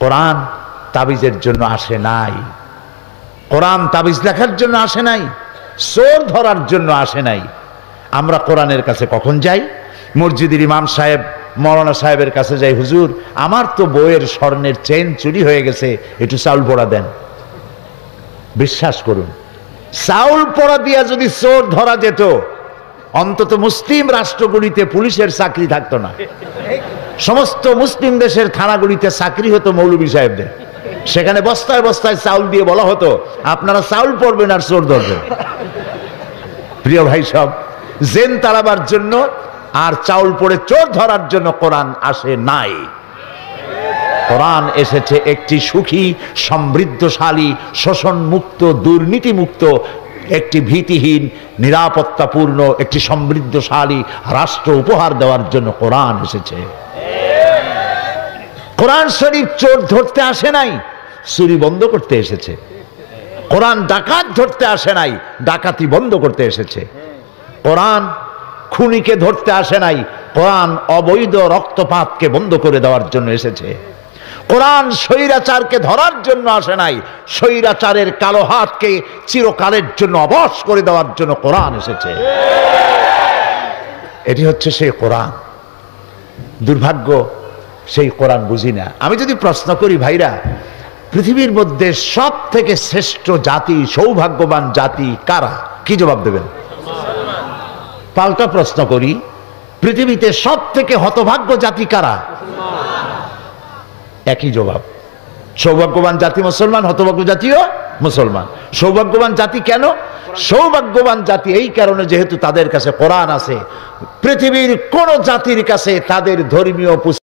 কোরআন তাবিজের জন্য আসে নাই, কোরআন তাবিজ লেখার জন্য আসে নাই, চোর ধরার জন্য আসে নাই। আমরা কোরআনের কাছে কখন যাই? মসজিদের ইমাম সাহেব মৌলানা সাহেবের কাছে যাই, হুজুর আমার তো বইয়ের স্বর্ণের চেন চুরি হয়ে গেছে, একটু চাউল পোড়া দেন। বিশ্বাস করুন, চাউল পোড়া দিয়া যদি চোর ধরা যেত, অন্তত মুসলিম রাষ্ট্রগুলিতে পুলিশের চাকরি থাকতো না। সমস্ত মুসলিম দেশের থানাগুলিতে চাকরি হতো মৌলভী সাহেবদের। সেখানে বস্তায় বস্তায় চাউল দিয়ে বলা হতো আপনারা চাউল পড়বেন আর চোর ধরবেন। প্রিয় ভাই সব, জেন তাড়াবার জন্য আর চাউল পড়ে চোর ধরার জন্য কোরআন আসে নাই। কোরআন এসেছে একটি সুখী, সমৃদ্ধশালী, শোষণ মুক্ত, দুর্নীতি মুক্ত, একটি ভীতিহীন, নিরাপত্তাপূর্ণ, একটি সমৃদ্ধশালী রাষ্ট্র উপহার দেওয়ার জন্য কোরআন এসেছে। কোরআন শরীফ চোর ধরতে আসে নাই, চুরি বন্ধ করতে এসেছে। কোরআন ডাকাত ধরতে আসে নাই, ডাকাতি বন্ধ করতে এসেছে। কোরআন খুনিকে ধরতে আসে নাই, কোরআন অবৈধ রক্তপাতকে বন্ধ করে দেওয়ার জন্য এসেছে। কোরআন স্বৈরাচারকে ধরার জন্য আসে নাই, স্বৈরাচারের কালো হাতকে চিরকালের জন্য অবশ করে দেওয়ার জন্য কোরআন এসেছে। এটি হচ্ছে সেই কোরআন। দুর্ভাগ্য, সেই কোরআন বুঝি না। আমি যদি প্রশ্ন করি, ভাইরা পৃথিবীর মধ্যে সব থেকে শ্রেষ্ঠ জাতি, সৌভাগ্যবান জাতি কারা? কি জবাব দেবেন? পাল্টা প্রশ্ন করি, পৃথিবীতে সব থেকে হতভাগ্য জাতি কারা? একই জবাব, সৌভাগ্যবান জাতি মুসলমান, হতভাগ্য জাতিও মুসলমান। সৌভাগ্যবান জাতি কেন? সৌভাগ্যবান জাতি এই কারণে, যেহেতু তাদের কাছে কোরআন আছে। পৃথিবীর কোন জাতির কাছে তাদের ধর্মীয়